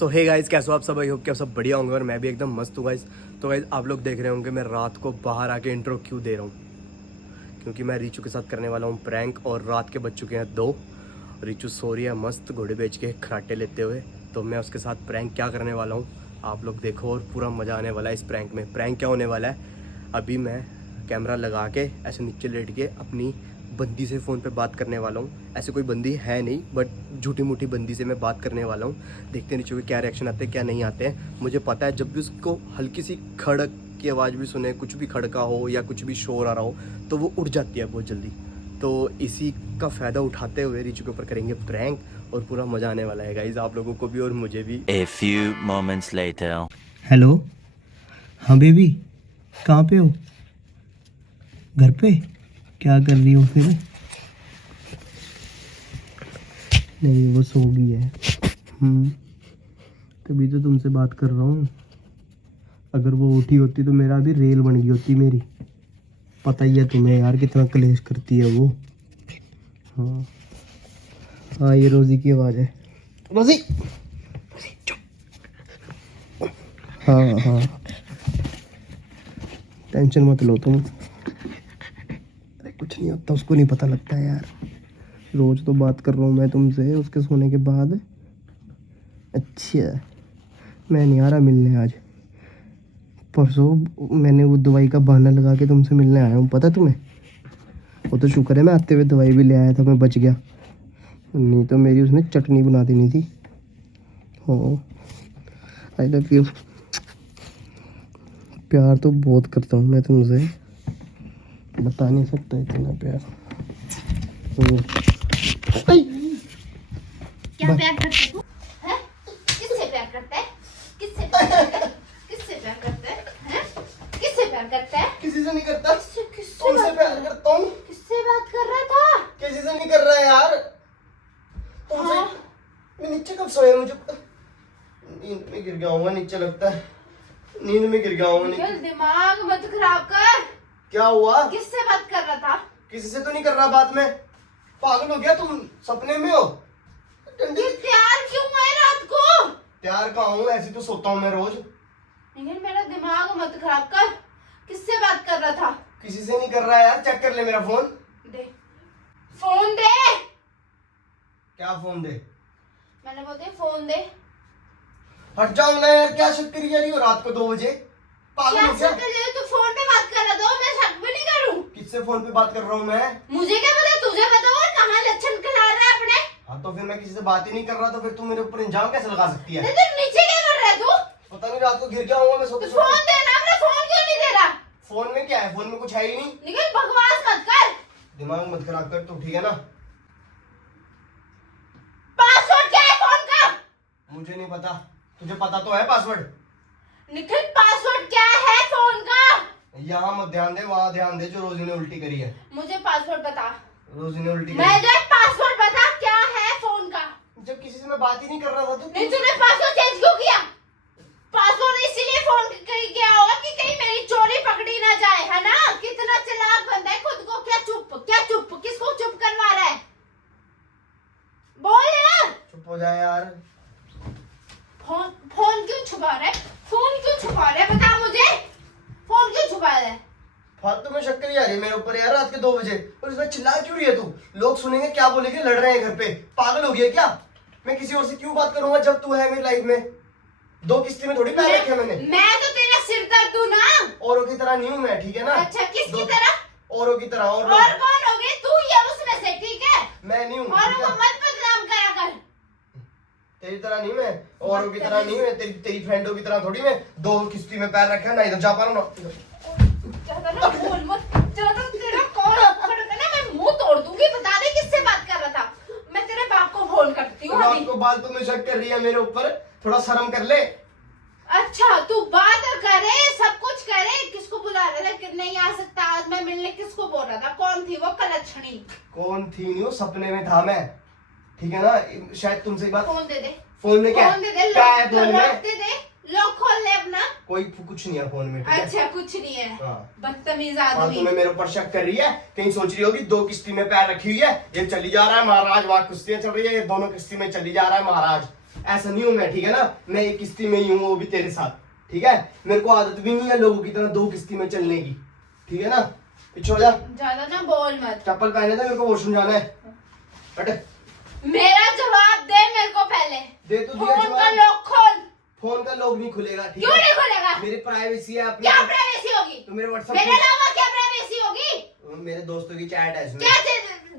तो hey guys, कैसे हो आप सब? आई होप कि आप सब बढ़िया होंगे और मैं भी एकदम मस्त हूँ गाइस। तो गाइस, आप लोग देख रहे होंगे मैं रात को बाहर आके इंट्रो क्यों दे रहा हूँ, क्योंकि मैं रीचू के साथ करने वाला हूँ प्रैंक। और रात के बज चुके हैं 2। रीचू सो रही है मस्त घोड़े बेच के खराटे लेते हुए। तो मैं उसके साथ प्रैंक क्या करने वाला हूँ आप लोग देखो, और पूरा मज़ा आने वाला है इस प्रैंक में। प्रैंक क्या होने वाला है, अभी मैं कैमरा लगा के ऐसे नीचे लेट के अपनी बंदी से फ़ोन पे बात करने वाला हूँ। ऐसे कोई बंदी है नहीं, बट झूठी मूठी बंदी से मैं बात करने वाला हूँ। देखते हैं नीचे के क्या रिएक्शन आते हैं क्या नहीं आते हैं। मुझे पता है जब भी उसको हल्की सी खड़क की आवाज़ भी सुने, कुछ भी खड़का हो या कुछ भी शोर आ रहा हो, तो वो उठ जाती है बहुत जल्दी। तो इसी का फ़ायदा उठाते हुए रीचू के ऊपर करेंगे प्रैंक और पूरा मज़ा आने वाला है गाइस, आप लोगों को भी और मुझे भी। A few moments later. Hello, हाँ बेबी, कहाँ पे हो? घर पे? क्या कर रही हो फिर? नहीं, वो सो गई है। तभी तो तुमसे बात कर रहा हूँ। अगर वो उठी होती तो मेरा अभी रेल बन गई होती मेरी। पता ही है तुम्हें यार कितना कलेश करती है वो। हाँ हाँ, ये रोज़ी की आवाज़ है। रोज़ी, हाँ हाँ, टेंशन मत लो तुम। अरे कुछ नहीं होता, उसको नहीं पता लगता है यार। रोज तो बात कर रहा हूँ मैं तुमसे उसके सोने के बाद। अच्छा, मैं नहीं आ रहा मिलने आज। परसों मैंने वो दवाई का बहाना लगा के तुमसे मिलने आया हूँ, पता है तुम्हें? वो तो शुक्र है मैं आते हुए दवाई भी ले आया था, मैं बच गया। नहीं तो मेरी उसने चटनी बना देनी थी। हाँ, आई लव यू। प्यार तो बहुत करता हूँ मैं तुमसे, बता नहीं सकता इतना प्यार। क्या प्यार करता है तू? हैं? किससे प्यार करता है? किससे प्यार करता है? किससे प्यार करता है? हैं? किससे प्यार करता है? किसी से नहीं करता, किससे तुमसे बात प्यार करता हूँ। किससे बात कर रहा था? किसी से नहीं कर रहा है यार, तुमसे। हाँ। मैं नीचे कब सोया, मुझे नींद में गिर गया हूँ नीचे, लगता है नींद में गिर गया हूँ निकल, दिमाग मत खराब कर। क्या हुआ? किससे बात कर रहा था? किसी से तो नहीं कर रहा बात में। पागल हो गया तुम, सपने में हो? ये प्यार क्यों है रात को? प्यार का हूँ, ऐसे तो सोता हूँ मैं रोज। निकल, मेरा दिमाग मत खराब कर। किससे बात कर रहा था? किसी से नहीं कर रहा है यार, चेक कर ले मेरा फोन। दे फोन, दे। क्या फोन दे? मैंने बोलते फोन दे। हट जाओ ना यार, क्या शक करी जा रही हो रात को 2 बजे? पागल क्या हो क्या? शक कर रहे हो? तू फोन पे बात कर रहा था, मैं शक भी नहीं करूं। किससे फोन पे बात कर रहा हूँ मैं? मुझे क्या पता, तुझे पता हो कहाँ लक्षण खिला रहा है अपने। हाँ तो फिर मैं किसी से बात ही नहीं कर रहा, तो फिर तू मेरे ऊपर इल्जाम कैसे लगा सकती है? नहीं तो नीचे क्या कर रहा है तू? पता नहीं, रात को गिर गया हूँ मैं तो सोते फोन सोते। दे ना, अपना फोन क्यों नहीं दे रहा? फोन में क्या है? फोन में कुछ है ही नहीं। निकल, बकवास मत कर। दिमाग मत खराब कर तू, ठीक है ना? पासवर्ड क्या है फोन का? मुझे नहीं पता, तुझे पता तो है पासवर्ड? निखिल, पासवर्ड क्या है फोन का? यहाँ मत ध्यान दे, वहाँ ध्यान दे, जो रोजी ने उल्टी करी है। मुझे पासवर्ड बता। रोजी ने उल्टी मैं करी। जो पासवर्ड बता, क्या है फोन का? जब किसी से मैं बात ही नहीं कर रहा था नहीं, तू तूने पासवर्ड चेंज क्यों किया? पासवर्ड इसीलिए फोन किया होगा कि कहीं मेरी चोरी पकड़ी ना जाए, है ना? कितना चालाक बंदा है, खुद को क्या चुप, किसको चुप करवा रहा है? बोल यार। चुप हो जाए यार। फोन क्यों छुपा रहा है? फोन क्यों छुपा रहा है? बता मुझे, फोन क्यों छुपा रहा है? फालतू में शक करी जा रही है मेरे ऊपर यार रात के 2 बजे। और इसमें चिल्ला क्यों रही है तू? लोग सुनेंगे, क्या बोलेंगे? लड़ रहे हैं घर पे, पागल हो गया क्या? मैं किसी और से क्यों बात करूंगा जब तू है मेरी लाइफ में? 2 किस्ती में थोड़ी प्यार रखे मैंने। मैं तो तेरा सिर दर्द हूं ना। औरों की तरह नहीं हूं मैं, ठीक है ना? अच्छा, किसकी तरह? औरों की तरह। और कौन हो गए? तू या उसमें से, ठीक है? मैं नहीं हूँ, और ठीक वो है? मत बदनाम करा कर। तेरी तरह नहीं मैं, औरों की तरह नहीं मैं, तेरी फ्रेंडों की तरह थोड़ी मैं 2 किस्ती में पैर रखा, ना इधर जा पा रहा हूं ना इधर। ज्यादा ना बोल मत, ज्यादा तेरा कॉल खड़का ना मैं मुंह तोड़ दूंगी। बता दे किससे बात कर रहा था? मैं तेरे बाप को फोन करती हूँ रात अभी। को बाल तो में शक कर रही है मेरे ऊपर, थोड़ा शर्म कर ले। अच्छा, तू बात करे, सब कुछ करे, किसको बुला रहा था कि नहीं आ सकता आज मैं मिलने? किसको बोल रहा था? कौन थी वो कलक्षणी? कौन थी? नहीं, वो सपने में था मैं, ठीक है ना? शायद तुमसे ही बात। फोन दे दे। फोन में क्या फोन दे दे, क्या है फोन लॉक में? दे दे, लॉक खोल ले अपना। कोई कुछ नहीं है फोन में, ठीक है? अच्छा, कुछ नहीं है। हाँ। बदतमीज हाँ, आदमी। तुम्हें मेरे ऊपर शक कर रही है, कहीं सोच रही होगी 2 किस्ती में पैर रखी हुई है, ये चली जा रहा है महाराज, वहां कुश्तियां चल रही है, ये दोनों किस्ती में चली जा रहा है महाराज। ऐसा नहीं हूँ मैं, ठीक है ना। मैं एक किस्ती में ही हूँ, वो भी तेरे साथ, ठीक है। मेरे को आदत भी नहीं है लोगों की तरह दो किस्ती में चलने की, ठीक है ना। पीछे हो जा, ज्यादा ना बोल मत। चप्पल पहने थे, मेरे को वॉशरूम जाना है। हट। मेरा जवाब दे मेरे को पहले। दे तो दिया फोन का जवाब। लॉक खोल। फोन का लॉक नहीं खुलेगा, ठीक क्यों है। नहीं खुलेगा? मेरी प्राइवेसी है अपनी। क्या प्राइवेसी होगी? तो मेरे मेरे व्हाट्सएप अलावा क्या प्राइवेसी होगी? मेरे दोस्तों की चैट है इसमें। क्या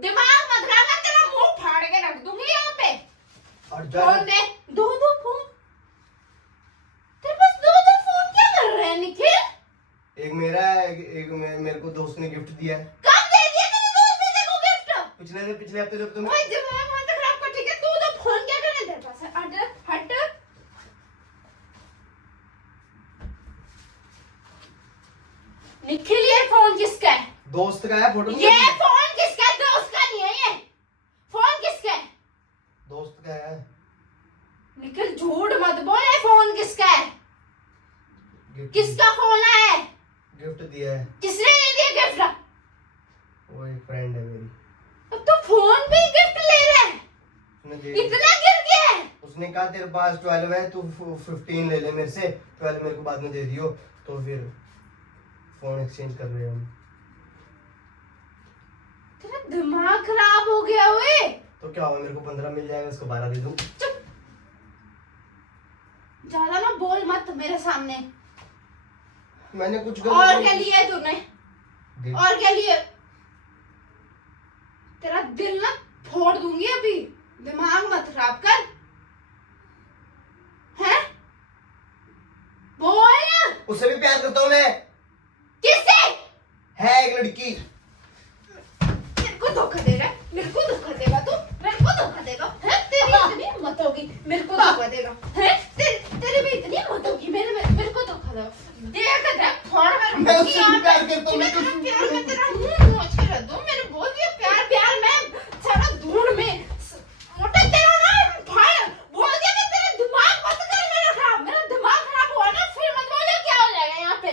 दिमाग मत खराब कर, तेरा मुंह फाड़ के रख दूंगी यहाँ पे। और जा, फोन दे। दो फोन। तेरे पास दो फोन क्या कर रहे हैं निखिल? एक मेरा है, एक मेरे को दोस्त ने गिफ्ट दिया है। कब दे दिया तेरे दोस्त ने तेरे को गिफ्ट? पिछले हफ्ते जब तुम ओए दिमाग मत खराब कर, ठीक है। तू तो फोन क्या करने तेरे पास है? हट। निखिल ये फोन किसका है? दोस्त का है, फोटो ये फोन किसका है? दोस्त का नहीं है ये। फोन किसका है? दोस्त का है। निखिल झूठ मत बोल, ये फोन किसका है? गिफ्ट किसका फोन है? गिफ्ट दिया है, किसने दे दिया गिफ्ट? वो एक फ्रेंड है मेरी, अब तो फोन भी गिफ्ट ले रहा है। उसने दे इतना गिर गया है? उसने कहा तेरे पास 12 है, तू 15 ले ले मेरे से, 12 मेरे को बाद में दे दियो। तो फिर फोन एक्सचेंज कर रहे हैं हम। तेरा दिमाग खराब हो गया ओए। तो क्या हुआ, मेरे को 15 मिल जाएगा, उसको 12 दे दूं। चुप। ज्यादा ना बोल मत मेरे सामने। मैंने कुछ और क्या लिया है तूने? दिल। और क्या लिया? तेरा दिल ना फोड़ दूंगी अभी। दिमाग मत खराब कर। हैं? बोल ना। उससे भी प्यार करता हूँ मैं। किससे? है एक लड़की। मेरे को धोखा दे रहा है? मेरे को धोखा देगा तू? मेरे को धोखा देगा? हैं? तेरी इतनी हिम्मत होगी मेरे को धोखा देगा? हैं? तेरी भी इतनी हिम्मत होगी मेरे को धोखा देगा? देख फोड़ मैं उससे भी प्यार करता हूँ। मैं प्यार में तेरा मुंह नोच के रख दूं। मैंने बोल दिया प्यार में सारा धूड़ में मोटा तेरा ना भाई बोल दिया। मैं तेरा दिमाग मत कर मेरा खराब। मेरा दिमाग खराब हुआ ना फिर मत बोलियो क्या हो जाएगा यहाँ पे।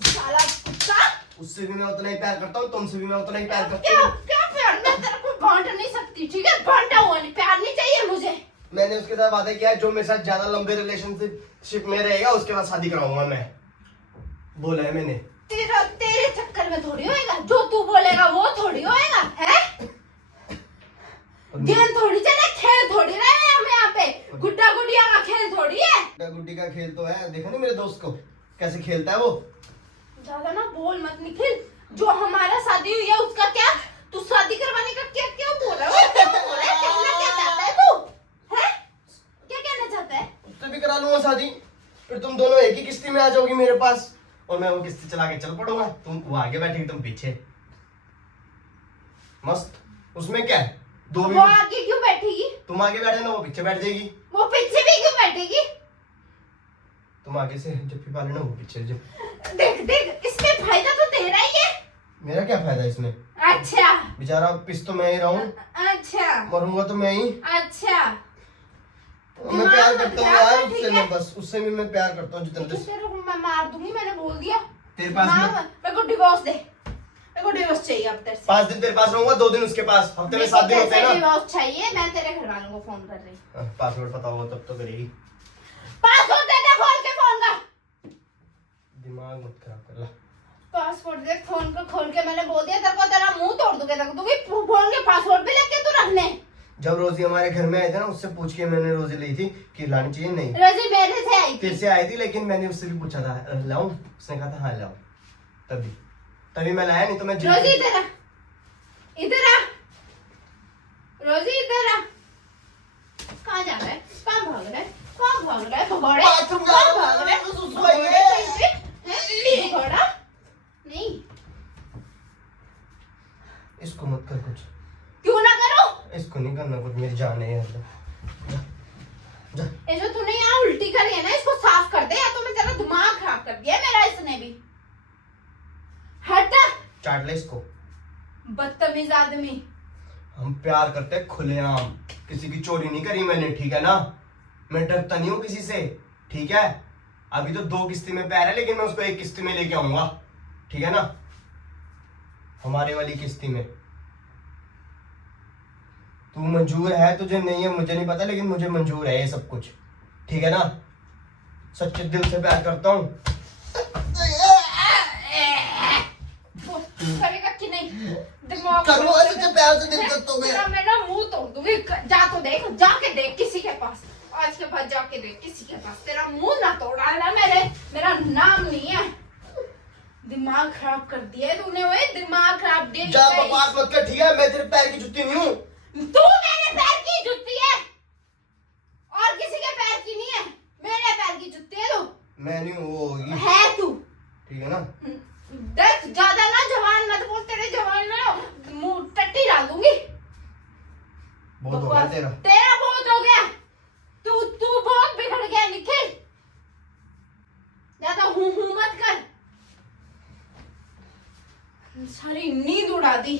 साला कुत्ता। उससे भी मैं उतना ही प्यार करता हूँ, तुमसे भी मैं उतना ही प्यार करता क्या हूँ। क्या प्यार? मैं तेरे को बांट नहीं सकती, ठीक है। बांटा हुआ नहीं, प्यार नहीं चाहिए मुझे। मैंने उसके साथ वादा किया है, जो मेरे साथ ज्यादा लंबे रिलेशनशिप में रहेगा उसके बाद शादी कराऊंगा मैं, बोला है मैंने। तेरे चक्कर में थोड़ी होएगा। जो तू बोलेगा वो थोड़ी होएगा, है? गेम थोड़ी चले, खेल थोड़ी रहे हम यहाँ पे। गुड्डा गुड़िया का खेल थोड़ी है। गुड्डा गुड्डी का खेल तो है, देखा नहीं मेरे दोस्त को कैसे खेलता है वो। ज्यादा ना बोल मत निखिल। जो हमारा शादी हुई है उसका क्या? तू शादी करवाने का क्या क्यों बोला? क्या बोला है? कहना क्या चाहता है तू? है? क्या कहना चाहता है? उससे भी करा लूंगा शादी, फिर तुम दोनों एक ही किस्ती में आ जाओगी मेरे पास, और मैं वो किस्ती चला के चल पड़ूंगा। तुम वो आगे बैठेगी, तुम पीछे। मस्त। उसमें क्या है, दो भी वो आगे क्यों बैठेगी? तुम आगे बैठे ना, वो पीछे बैठ जाएगी। वो पीछे भी क्यों बैठेगी? तुम आगे से जब भी पाले ना, वो पीछे जब। देख इसमें फायदा तो तेरा ही है। मेरा क्या फायदा इसमें? अच्छा बेचारा पिस तो मैं ही रहूं, अच्छा मरूंगा तो मैं ही। अच्छा। मैं प्यार करता हूँ यार ठीक उससे, है। मैं बस उससे भी मैं प्यार करता हूँ जितना तेरे को मैं मार दूंगी, मैंने बोल दिया। तेरे पास मार मैं- मत। मेरे को डिवोर्स दे। मेरे को डिवोर्स चाहिए अब तेरे से। 5 दिन तेरे पास रहूंगा, 2 दिन उसके पास, हफ्ते में मेरे को 7 दिन होते तेरे से हैं ना। डिवोर्स चाहिए। मैं तेरे घर वालों को फोन कर रही हूँ। पासवर्ड पता होगा तब तो करेगी। पासवर्ड दे दे खोल के फोन का। दिमाग मत खराब कर ला। पासवर्ड दे फोन को खोल के। मैंने बोल दिया तेरे को, तेरा मुंह तोड़ दूंगी। रख दूंगी फोन के पासवर्ड भी लेके तू रखने। जब रोजी हमारे घर में आए थे ना, उससे पूछ के मैंने रोजी ली थी कि लानी चाहिए, नहीं रोजी मेरे से आई थी। तेरे से आई थी, लेकिन मैंने उससे भी पूछा था लाऊं, उसने कहा था हाँ लाऊं, तभी मैं लाया, नहीं तो मैं रोजी इधर आ। इधर आ रोजी, इधर आ। कहाँ जा रहा है? कहाँ भाग रहा है? कहाँ भाग रहा है? भगोड़े बाथरूम जा रहा हूँ। कहाँ भाग रहा है? सुसु भगोड़े आई है। कहीं पे? हैं? भगोड़ा? नहीं। इसको मत कर कुछ, क्यों ना करो? इसको नहीं करना कुछ, मेरी जान है यार। जा, जा। ये जो तूने यहाँ उल्टी करी है ना, इसको साफ कर दे, या तो मैं तेरा दिमाग खराब कर दिया है मेरा इसने भी। हट। चाट ले इसको। बदतमीज आदमी। हम प्यार करते हैं खुलेआम, किसी की चोरी नहीं करी मैंने, ठीक है ना। मैं डरता नहीं हूँ किसी से, ठीक है। अभी तो 2 किस्ती में पैर है, लेकिन मैं उसको 1 किस्ती में लेके आऊंगा, ठीक है ना, हमारे वाली किस्ती में। तू मंजूर है, तुझे नहीं है मुझे नहीं पता, लेकिन मुझे मंजूर है ये सब कुछ, ठीक है ना? सच्चे दिल से प्यार करता हूँ। करेगा कि नहीं? दिमाग करो सच्चे प्यार से दिल करता हूँ मैं। मैं ना मुंह तोड़ दूंगी। जा तो देख, जाके देख किसी के पास, आज के बाद जाके देख किसी के पास। तेरा मुंह ना तोड़ा ना, मेरा नाम नहीं है। दिमाग खराब कर दिया है तूने, ओए दिमाग खराब। जा बकवास मत कर, ठीक है? मैं तेरे पैर की जुत्ती नहीं हूँ। तू मेरे पैर की जुत्ती है और किसी के पैर की नहीं है। मेरे पैर की जुत्ती है तू। मैं नहीं हूँ, वो होगी, है तू। ठीक है ना? देख ज्यादा ना जवान मत बोल, तेरे जवान ना मुंह टट्टी डाल दूंगी। बहुत हो गया तेरा। तेरा बहुत हो गया। तू बहुत बिगड़ गया निखिल। ज्यादा हूं मत कर। सारी नींद उड़ा दी।